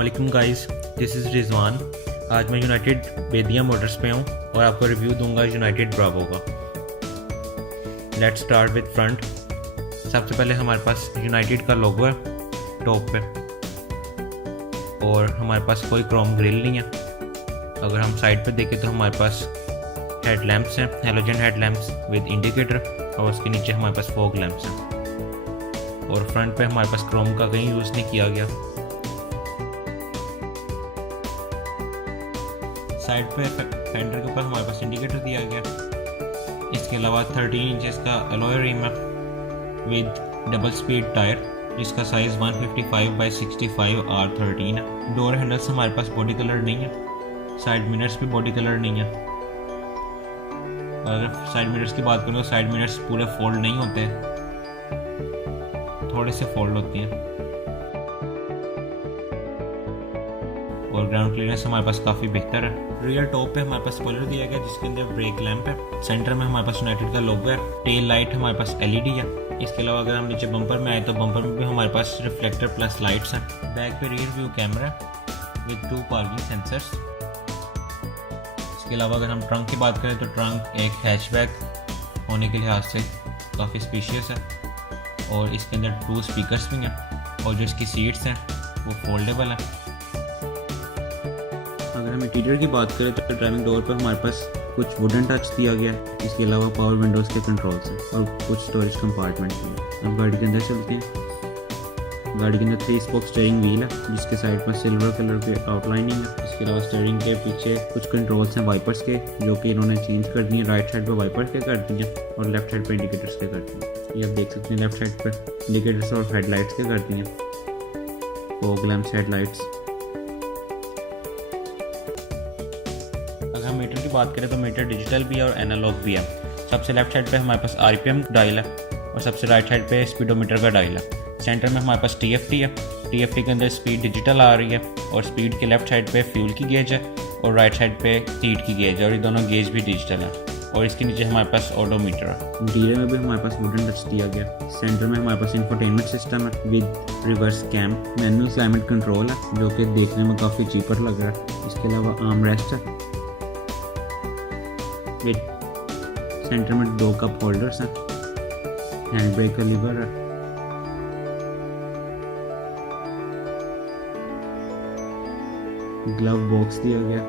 अस्सलामुअलैकुम guys, this is Rizwan. आज मैं यूनाइटेड बेदिया मोटर्स पे हूँ और आपको रिव्यू दूंगा यूनाइटेड ब्रावो का। Let's start with front. सबसे पहले हमारे पास यूनाइटेड का लोगो है टॉप पे और हमारे पास कोई क्रोम ग्रिल नहीं है। अगर हम साइड पे देखें तो हमारे पास हेडलैम्प्स हैं, हेलोजन हेडलैम्प्स विद इंडिकेटर, और उसके नीचे हमारे पास फॉग लैम्प्स हैं। और फ्रंट पे हमारे पास क्रोम का कहीं यूज़ नहीं किया गया। साइड पे फेंडर के ऊपर हमारे पास इंडिकेटर दिया गया। इसके अलावा 13 इंचेस का अलॉय रिम है विद डबल स्पीड टायर, जिसका साइज़ 155 बाई 65 R13 है। डोर हैंडल्स हमारे पास बॉडी कलर नहीं है, साइड मिरर्स भी बॉडी कलर नहीं है। अगर साइड मिरर्स की बात करूँ तो साइड मिरर्स पूरे फोल्ड नहीं होते, थोड़े से फोल्ड होती हैं। और ग्राउंड क्लियरेंस हमारे पास काफ़ी बेहतर है। रियर टॉप पे हमारे पास स्पॉइलर दिया गया जिसके अंदर ब्रेक लैंप है। सेंटर में हमारे पास यूनाइटेड का लोगो है। टेल लाइट हमारे पास LED है। इसके अलावा अगर हम नीचे बम्पर में आए तो बम्पर में भी हमारे पास रिफ्लेक्टर प्लस लाइट्स हैं। बैक पे rear view camera with 2 parking sensors. इसके अलावा अगर हम ट्रंक की बात करें तो ट्रंक एक हैचबैक होने के लिहाज से काफ़ी स्पेशियस है और इसके अंदर 2 स्पीकर्स भी हैं और जो इसकी सीट्स हैं वो फोल्डेबल हैं। अगर हम इंटीरियर की बात करें तो ड्राइविंग डोर पर हमारे पास कुछ वुडन टच दिया गया है। इसके अलावा पावर विंडोज़ के कंट्रोल्स हैं और कुछ स्टोरेज कंपार्टमेंट्स हैं। अब गाड़ी के अंदर चलते हैं। गाड़ी के अंदर 3 स्पोक स्टीयरिंग व्हील है जिसके साइड पर सिल्वर कलर की आउटलाइनिंग है। इसके अलावा स्टीयरिंग के पीछे कुछ कंट्रोल्स हैं वाइपर्स के, जो कि इन्होंने चेंज कर दिए। राइट साइड पर वाइपर्स के कर दिए और लेफ्ट साइड पर इंडिकेटर्स के कर दिए। ये आप देख सकते हैं लेफ्ट साइड पर इंडिकेटर्स और हेडलाइट्स के कर दिए, फॉग लैंप्स, हेडलाइट्स। अगर हम मीटर की बात करें तो मीटर डिजिटल भी है और एनालॉग भी है। सबसे लेफ्ट साइड पे हमारे पास RPM डायल है और सबसे राइट साइड पे स्पीडोमीटर का डायल है। सेंटर में हमारे पास TFT है। TFT के अंदर स्पीड डिजिटल आ रही है और स्पीड के लेफ्ट साइड पे फ्यूल की गेज है और राइट साइड पे हीट की गेज है और ये दोनों गेज भी डिजिटल है। और इसके नीचे हमारे पास ओडोमीटर है। इंटीरियर में भी हमारे पास वुडन टच दिया गया। सेंटर में हमारे पास इंफोटेनमेंट सिस्टम है with reverse cam. Manual climate control है जो कि देखने में काफ़ी चीपर लग रहा है। इसके अलावा आर्म रेस्ट है विद सेंटर में 2 कप होल्डर्स हैं। हैंड ब्रेक का लीवर है। ग्लव बॉक्स दिया गया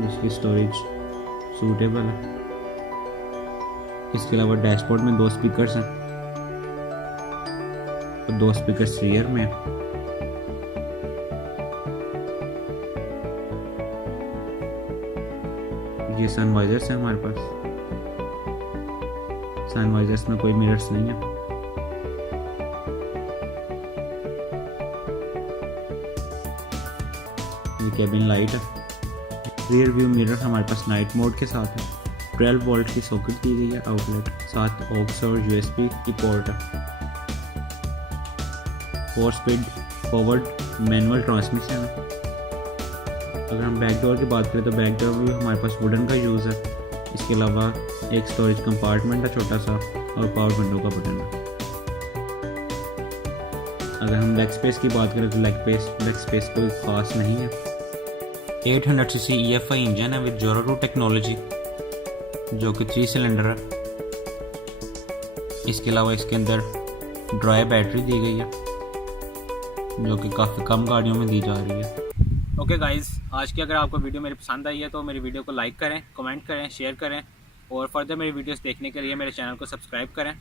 जिसकी स्टोरेज सूटेबल है। इसके अलावा डैशबोर्ड में 2 स्पीकर्स हैं और 2 स्पीकर्स रियर में हैं। ये सनवाइजर्स हैं हमारे पास। सनवाइजर्स में कोई मिरर्स नहीं है। ये कैबिन लाइट है। रियर व्यू मिरर हमारे पास नाइट मोड के साथ है। 12 वोल्ट की सॉकेट दी गई है आउटलेट, साथ ऑक्स और USB की पोर्ट है। 4 स्पीड फॉरवर्ड मैनुअल ट्रांसमिशन है। अगर हम बैक डोर की बात करें तो बैक डोर में भी हमारे पास वुडन का यूज़ है। इसके अलावा एक स्टोरेज कंपार्टमेंट है छोटा सा और पावर विंडो का बटन है। अगर हम लेग स्पेस की बात करें तो लेग स्पेस कोई ख़ास नहीं है। 800cc EFI इंजन है विद जोरो 2 टेक्नोलॉजी जो कि 3 सिलेंडर है। इसके अलावा इसके अंदर ड्राई बैटरी दी गई है जो कि काफ़ी कम गाड़ियों में दी जा रही है। ओके गाइज़, आज की अगर आपको वीडियो मेरी पसंद आई है तो मेरी वीडियो को लाइक करें, कमेंट करें, शेयर करें और फर्दर मेरी वीडियोस देखने के लिए मेरे चैनल को सब्सक्राइब करें।